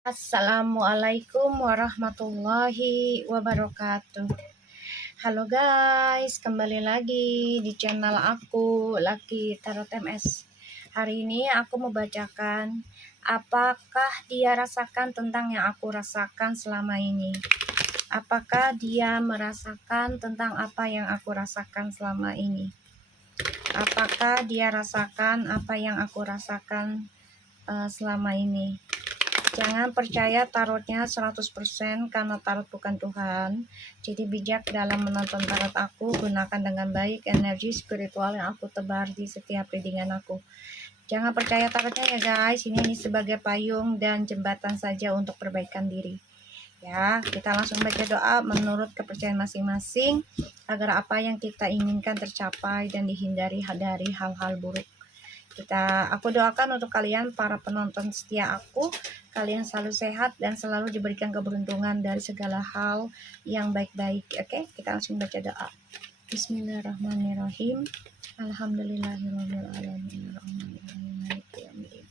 Assalamualaikum warahmatullahi wabarakatuh. Halo guys, kembali lagi di channel aku Lucky Tarot MS. Hari ini aku mau bacakan apakah dia rasakan tentang yang aku rasakan selama ini. Apakah dia merasakan tentang apa yang aku rasakan selama ini. Apakah dia rasakan apa yang aku rasakan selama ini. Jangan percaya tarotnya 100% karena tarot bukan Tuhan. Jadi bijak dalam menonton tarot aku, gunakan dengan baik energi spiritual yang aku tebar di setiap readingan aku. Jangan percaya tarotnya ya guys, ini sebagai payung dan jembatan saja untuk perbaikan diri. Ya, kita langsung baca doa menurut kepercayaan masing-masing agar apa yang kita inginkan tercapai dan dihindari dari hal-hal buruk. Aku doakan untuk kalian para penonton setia aku, kalian selalu sehat dan selalu diberikan keberuntungan dari segala hal yang baik-baik. Oke, kita langsung baca doa. Bismillahirrahmanirrahim. Alhamdulillahirabbil alamin. Arrahmanirrahim. Maliki yaumiddin.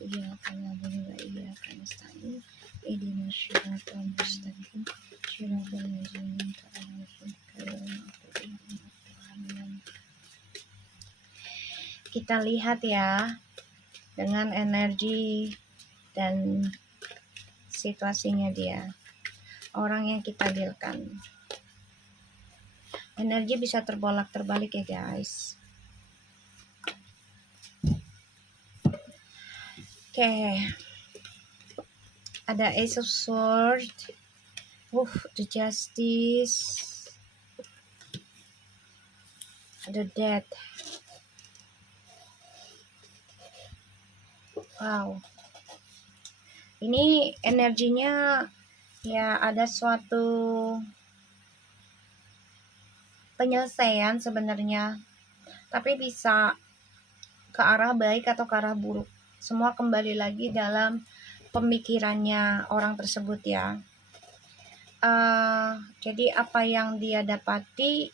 Iyyaka na'budu wa iyyaka nasta'in. Ihdinas shiratal mustaqim. Shiratal ladzina an'amta 'alaihim ghairil maghdubi 'alaihim. Kita lihat ya, dengan energi dan situasinya dia, orang yang kita dealkan. Energi bisa terbolak-terbalik ya guys. Oke. Ada Ace of Swords, the Justice, ada Death. Wow. Ini energinya ya, ada suatu penyelesaian sebenarnya, tapi bisa ke arah baik atau ke arah buruk. Semua kembali lagi dalam pemikirannya orang tersebut ya. Jadi apa yang dia dapati,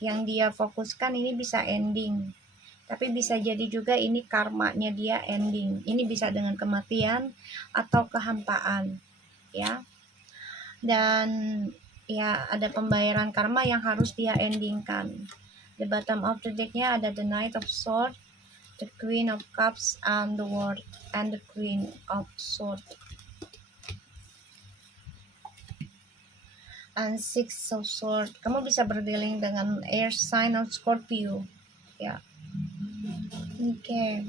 yang dia fokuskan ini bisa ending, tapi bisa jadi juga ini karmanya dia ending. Ini bisa dengan kematian atau kehampaan ya. Dan ya, ada pembayaran karma yang harus dia endingkan. The bottom of the decknya ada the Knight of Swords, the Queen of Cups, and the World, and the Queen of Swords, and Six of Swords. Kamu bisa berdealing dengan air sign of Scorpio ya. Oke.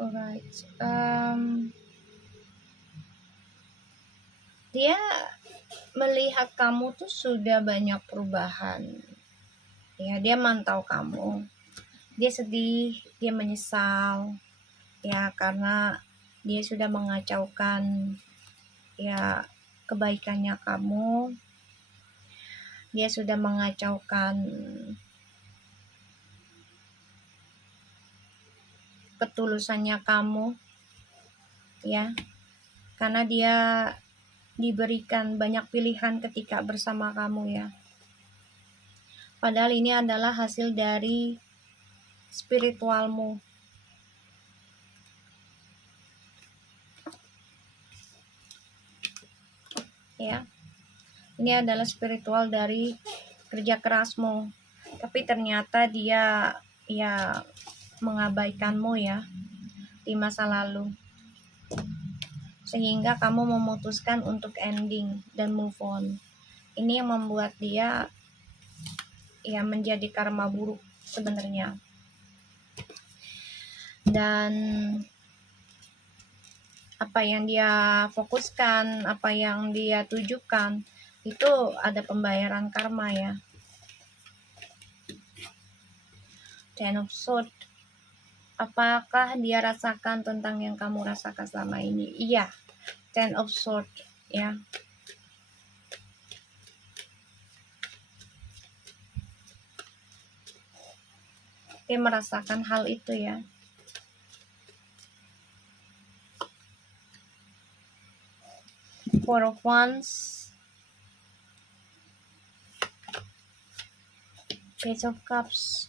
Alright. Dia melihat kamu tuh sudah banyak perubahan ya. Dia mantau kamu, dia sedih, dia menyesal ya, karena dia sudah mengacaukan ya kebaikannya kamu. Dia sudah mengacaukan ketulusannya kamu ya, karena dia diberikan banyak pilihan ketika bersama kamu ya. Padahal ini adalah hasil dari spiritualmu ya. Ini adalah spiritual dari kerja kerasmu, tapi ternyata dia ya mengabaikanmu ya di masa lalu, sehingga kamu memutuskan untuk ending dan move on. Ini yang membuat dia ya menjadi karma buruk sebenarnya. Dan apa yang dia fokuskan, apa yang dia tujukan, itu ada pembayaran karma ya. Ten of Swords. Apakah dia rasakan tentang yang kamu rasakan selama ini? Iya, Ten of Swords ya. Dia merasakan hal itu ya. Four of Wands, Page of Cups,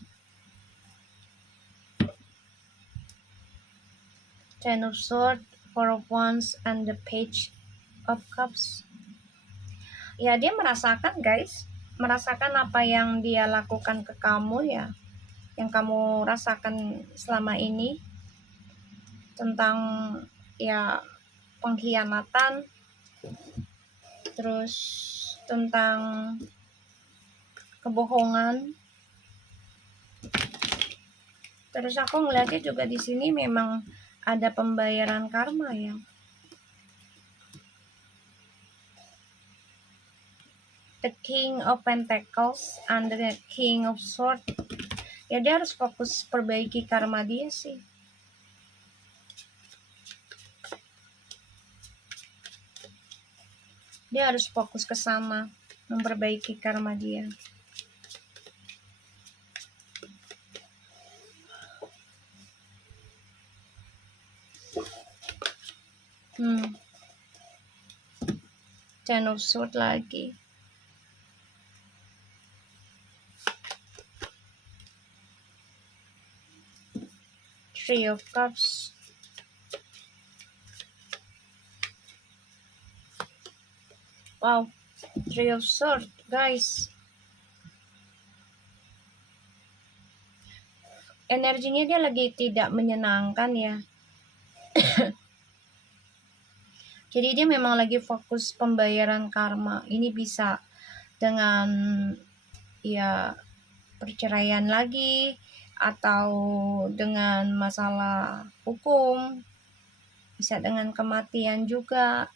Ten of Swords, Four of Wands, and the Page of Cups. Ya, dia merasakan, guys, merasakan apa yang dia lakukan ke kamu ya, yang kamu rasakan selama ini, tentang ya pengkhianatan, terus tentang kebohongan. Terus aku ngeliatnya juga di sini memang ada pembayaran karma ya. The King of Pentacles and the King of Swords. Ya, dia harus fokus perbaiki karma dia sih. Dia harus fokus ke sana, memperbaiki karma dia. Ten of Swords lagi. Three of Cups. Wow, Three of Swords, guys. Energinya dia lagi tidak menyenangkan ya. Jadi dia memang lagi fokus pembayaran karma. Ini bisa dengan ya perceraian lagi, atau dengan masalah hukum, bisa dengan kematian juga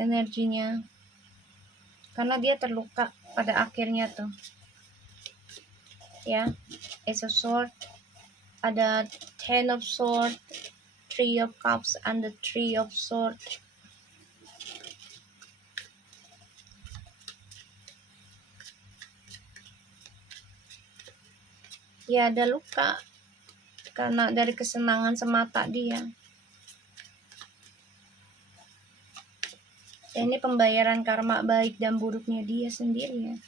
energinya, karena dia terluka pada akhirnya tuh ya. Ace of Swords, ada Ten of Swords, Three of Cups, and the Three of Swords. Ya, ada luka karena dari kesenangan semata dia. Ini pembayaran karma baik dan buruknya dia sendiri ya.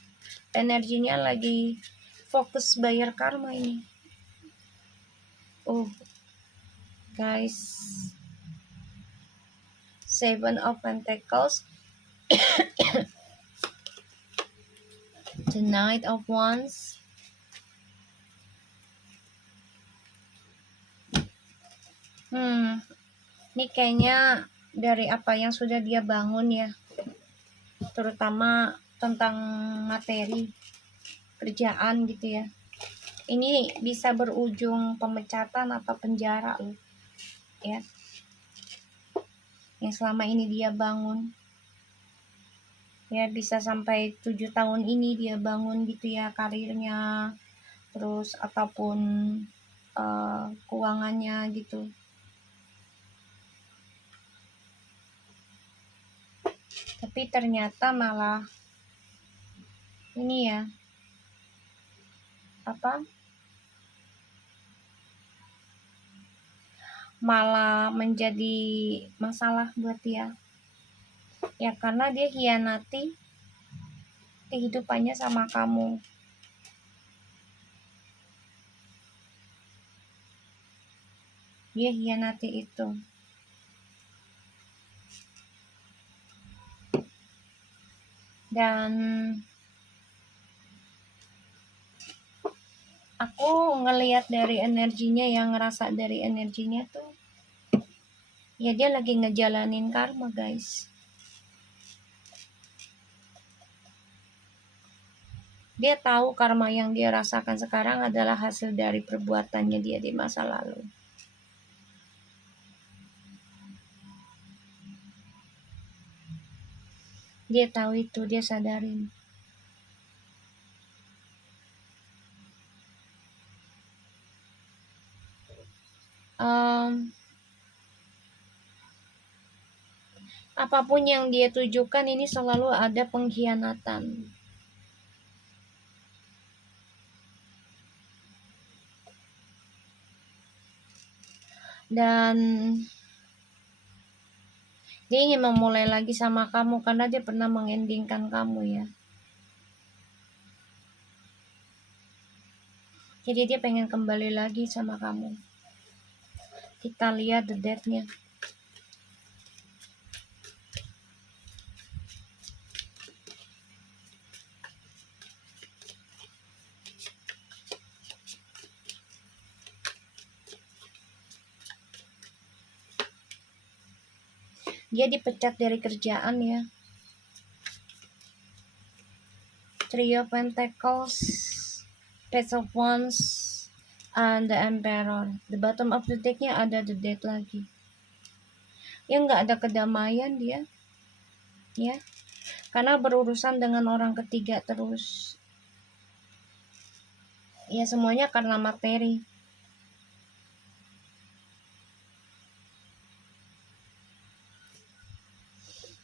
Energinya lagi fokus bayar karma ini. Oh, guys. Seven of Pentacles. The Knight of Wands. Ini kayaknya dari apa yang sudah dia bangun ya, terutama tentang materi kerjaan gitu ya. Ini bisa berujung pemecatan atau penjara loh ya, yang selama ini dia bangun ya. Bisa sampai 7 tahun ini dia bangun gitu ya karirnya, terus ataupun keuangannya gitu. Tapi ternyata malah ini ya, malah menjadi masalah buat dia ya, karena dia hianati kehidupannya sama kamu. Dia hianati itu. Dan aku ngelihat dari energinya, yang ngerasa dari energinya tuh ya dia lagi ngejalanin karma, guys. Dia tahu karma yang dia rasakan sekarang adalah hasil dari perbuatannya dia di masa lalu. Dia tahu itu, dia sadarin. Apapun yang dia tujukan ini selalu ada pengkhianatan. Dan dia ingin memulai lagi sama kamu karena dia pernah mengendingkan kamu ya. Jadi dia pengen kembali lagi sama kamu. Kita lihat the date-nya. Dia dipecat dari kerjaan ya. Three of Pentacles, Page of Wands, and the Emperor. The bottom of the deck-nya ada the death lagi. Ya nggak ada kedamaian dia. Ya. Karena berurusan dengan orang ketiga terus. Ya semuanya karena materi.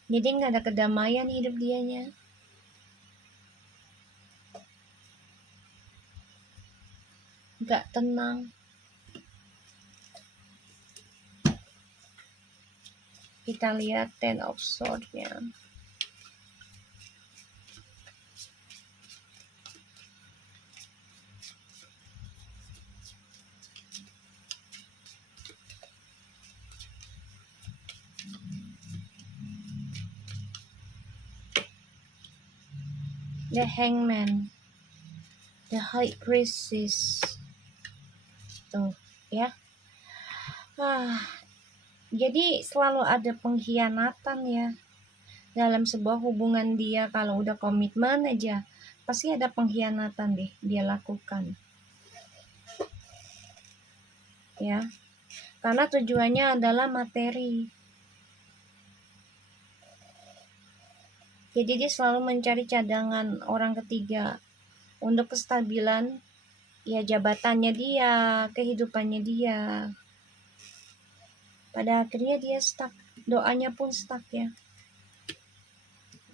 Jadi nggak ada kedamaian hidup dianya. Nggak tenang. Kita lihat Ten of Swords-nya. The Hangman, the High Priestess, tuh ya. Jadi selalu ada pengkhianatan ya dalam sebuah hubungan dia. Kalau udah komitmen aja pasti ada pengkhianatan deh dia lakukan ya, karena tujuannya adalah materi. Jadi dia selalu mencari cadangan orang ketiga untuk kestabilan ya, jabatannya dia, kehidupannya dia. Pada akhirnya dia stuck, doanya pun stuck ya.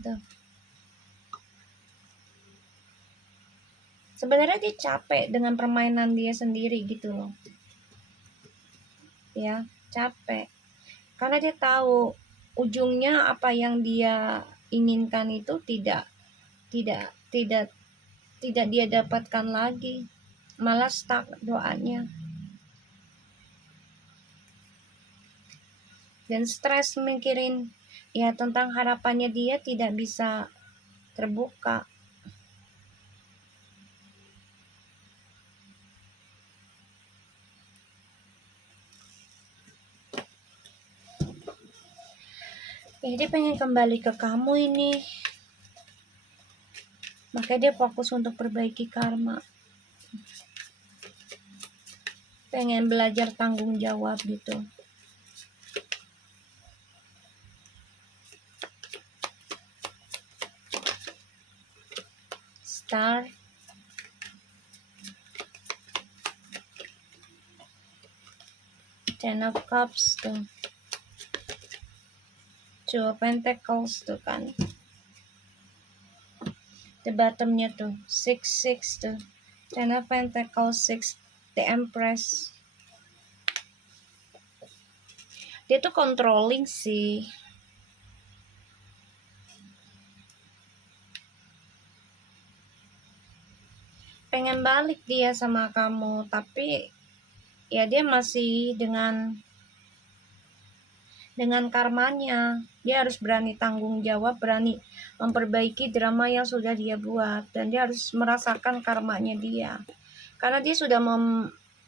Tuh. Sebenarnya dia capek dengan permainan dia sendiri gitu loh. Ya, capek. Karena dia tahu ujungnya apa yang dia inginkan itu tidak dia dapatkan lagi, malah stuck doanya dan stres mikirin ya tentang harapannya dia tidak bisa terbuka. Dia pengen kembali ke kamu ini, makanya dia fokus untuk perbaiki karma, pengen belajar tanggung jawab gitu. Star, Ten of Cups tuh, Two of Pentacles tuh kan, the bottomnya tuh six tuh, Ten of Pentacles, six, the Empress. Dia tuh controlling sih. Pengen balik dia sama kamu, tapi ya dia masih dengan karmanya. Dia harus berani tanggung jawab, berani memperbaiki drama yang sudah dia buat, dan dia harus merasakan karmanya dia. Karena dia sudah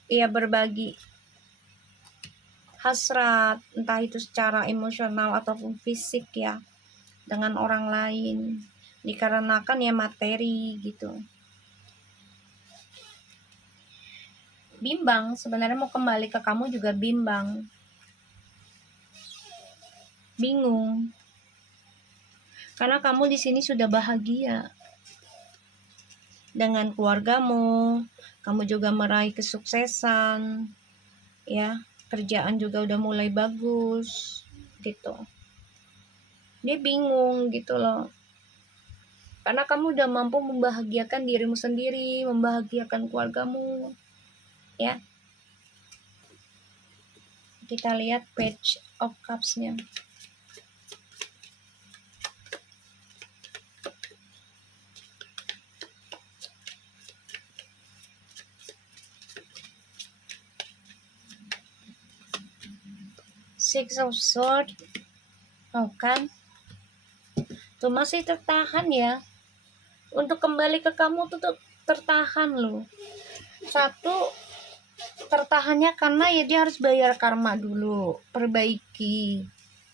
berbagi hasrat, entah itu secara emosional ataupun fisik ya, dengan orang lain, dikarenakan ya materi gitu. Bimbang, sebenarnya mau kembali ke kamu juga bimbang, bingung, karena kamu di sini sudah bahagia dengan keluargamu, kamu juga meraih kesuksesan ya, kerjaan juga udah mulai bagus gitu. Dia bingung gitu loh, karena kamu udah mampu membahagiakan dirimu sendiri, membahagiakan keluargamu ya. Kita lihat Page of Cups-nya. Six of Swords. Oh kan, tuh masih tertahan ya. Untuk kembali ke kamu tuh tertahan loh. Satu, tertahannya karena ya dia harus bayar karma dulu, perbaiki,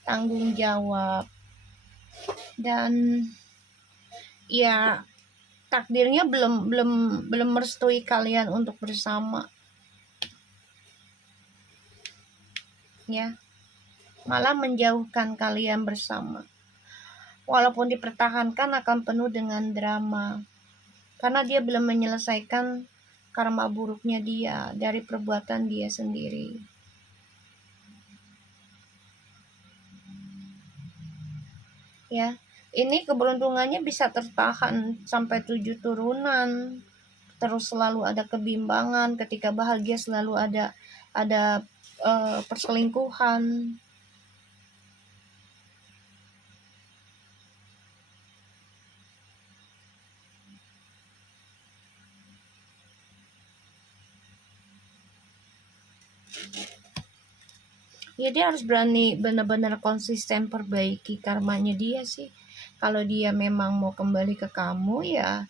tanggung jawab, dan ya takdirnya belum merestui kalian untuk bersama ya, malah menjauhkan kalian bersama. Walaupun dipertahankan akan penuh dengan drama karena dia belum menyelesaikan karma buruknya dia dari perbuatan dia sendiri. Ya, ini keberuntungannya bisa tertahan sampai 7 turunan. Terus selalu ada kebimbangan, ketika bahagia selalu ada perselingkuhan. Ya dia harus berani benar-benar konsisten perbaiki karmanya dia sih. Kalau dia memang mau kembali ke kamu ya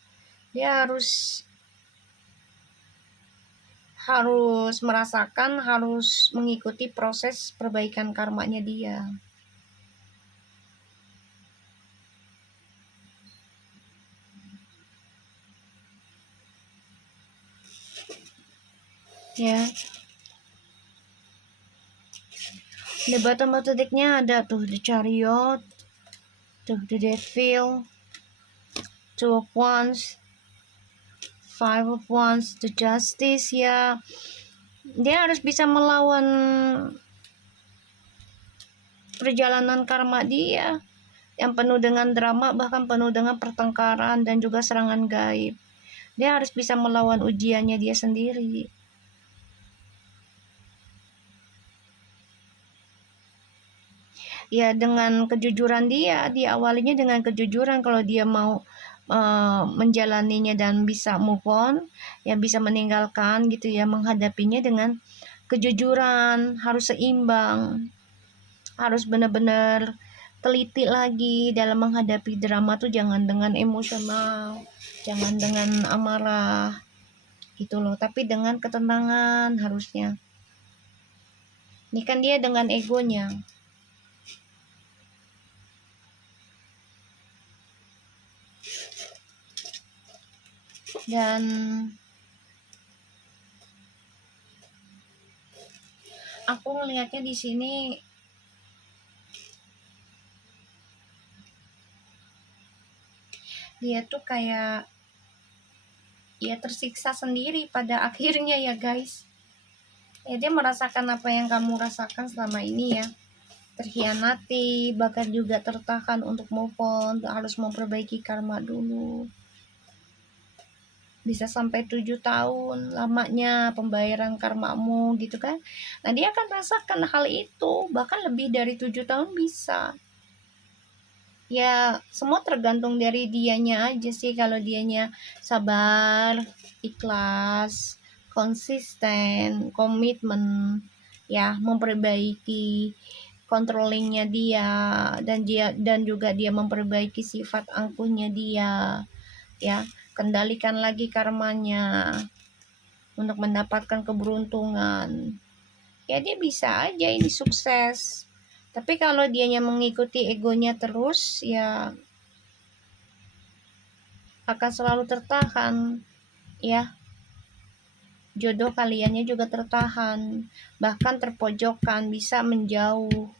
dia harus merasakan, harus mengikuti proses perbaikan karmanya dia. Ya, di bottom of the deck-nya ada tuh the Chariot, tuh the Devil, Two of Wands, Five of Wands, the Justice. Ya, dia harus bisa melawan perjalanan karma dia yang penuh dengan drama, bahkan penuh dengan pertengkaran dan juga serangan gaib. Dia harus bisa melawan ujiannya dia sendiri. Ya, dengan kejujuran dia awalnya dengan kejujuran. Kalau dia mau menjalaninya dan bisa move on, ya bisa meninggalkan gitu ya, menghadapinya dengan kejujuran, harus seimbang, harus benar-benar teliti lagi dalam menghadapi drama tuh, jangan dengan emosional, jangan dengan amarah gitu loh, tapi dengan ketenangan harusnya. Ini kan dia dengan egonya. Dan aku ngelihatnya di sini dia tuh kayak ya tersiksa sendiri pada akhirnya ya guys. Ya dia merasakan apa yang kamu rasakan selama ini ya, terhianati, bahkan juga tertahan untuk move on, harus memperbaiki karma dulu. Bisa sampai 7 tahun lamanya pembayaran karmamu gitu kan. Nah dia akan rasakan hal itu, bahkan lebih dari 7 tahun bisa. Ya semua tergantung dari dianya aja sih. Kalau dianya sabar, ikhlas, konsisten, komitmen, ya memperbaiki controllingnya dia, dan juga dia memperbaiki sifat angkuhnya dia, ya kendalikan lagi karmanya untuk mendapatkan keberuntungan. Ya dia bisa aja ini sukses. Tapi kalau dianya mengikuti egonya terus, ya akan selalu tertahan ya. Jodoh kaliannya juga tertahan, bahkan terpojokkan, bisa menjauh.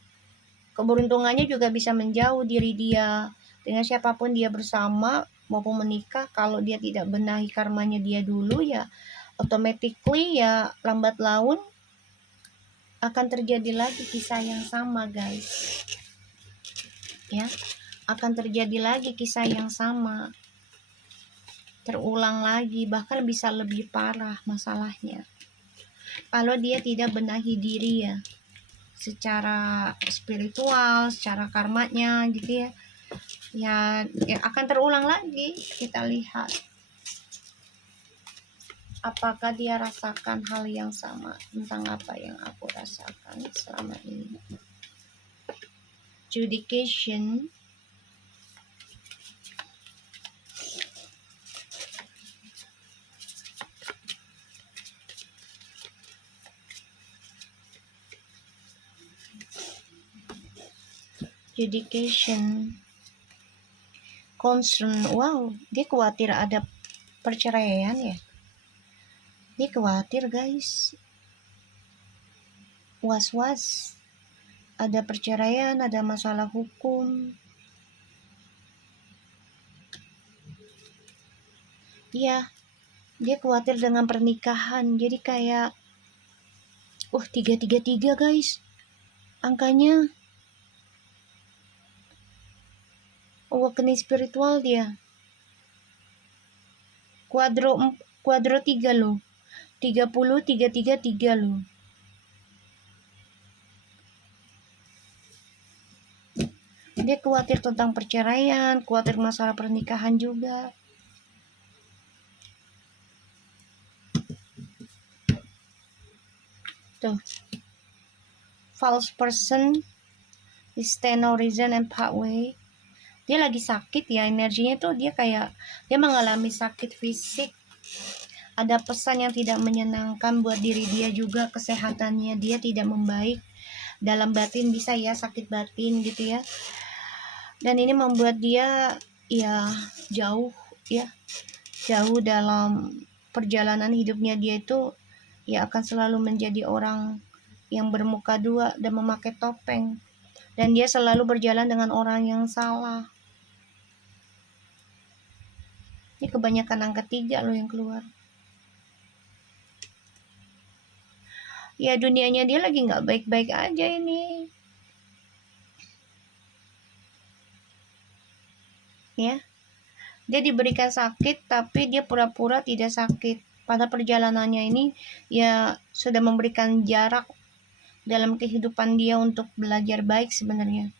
Keberuntungannya juga bisa menjauh diri dia dengan siapapun dia bersama maupun menikah. Kalau dia tidak benahi karmanya dia dulu, ya automatically ya lambat laun akan terjadi lagi kisah yang sama guys. Ya, akan terjadi lagi kisah yang sama, terulang lagi, bahkan bisa lebih parah masalahnya kalau dia tidak benahi diri ya, secara spiritual, secara karmanya gitu ya. Ya akan terulang lagi. Kita lihat apakah dia rasakan hal yang sama tentang apa yang aku rasakan selama ini. Judication. Judication. Concern. Wow, dia khawatir ada perceraian ya. Dia khawatir guys. Was-was. Ada perceraian, ada masalah hukum. Iya, dia khawatir dengan pernikahan. Jadi kayak 333 guys. Angkanya awakening spiritual dia. Kuadro 3 loh. 30 333 loh. Dia khawatir tentang perceraian, khawatir masalah pernikahan juga. Tuh. False person is no reason and pathway. Dia lagi sakit ya, energinya tuh dia mengalami sakit fisik. Ada pesan yang tidak menyenangkan buat diri dia juga, kesehatannya dia tidak membaik. Dalam batin bisa ya, sakit batin gitu ya. Dan ini membuat dia ya jauh dalam perjalanan hidupnya. Dia itu ya akan selalu menjadi orang yang bermuka dua dan memakai topeng. Dan dia selalu berjalan dengan orang yang salah. Ini kebanyakan angka 3 loh yang keluar. Ya dunianya dia lagi gak baik-baik aja ini. Ya, dia diberikan sakit tapi dia pura-pura tidak sakit. Pada perjalanannya ini ya sudah memberikan jarak dalam kehidupan dia untuk belajar baik sebenarnya.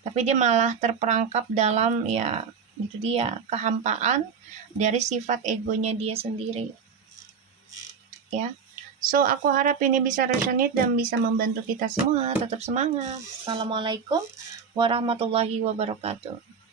Tapi dia malah terperangkap dalam ya itu dia, kehampaan dari sifat egonya dia sendiri. Ya. So aku harap ini bisa resonate dan bisa membantu kita semua. Tetap semangat. Assalamualaikum warahmatullahi wabarakatuh.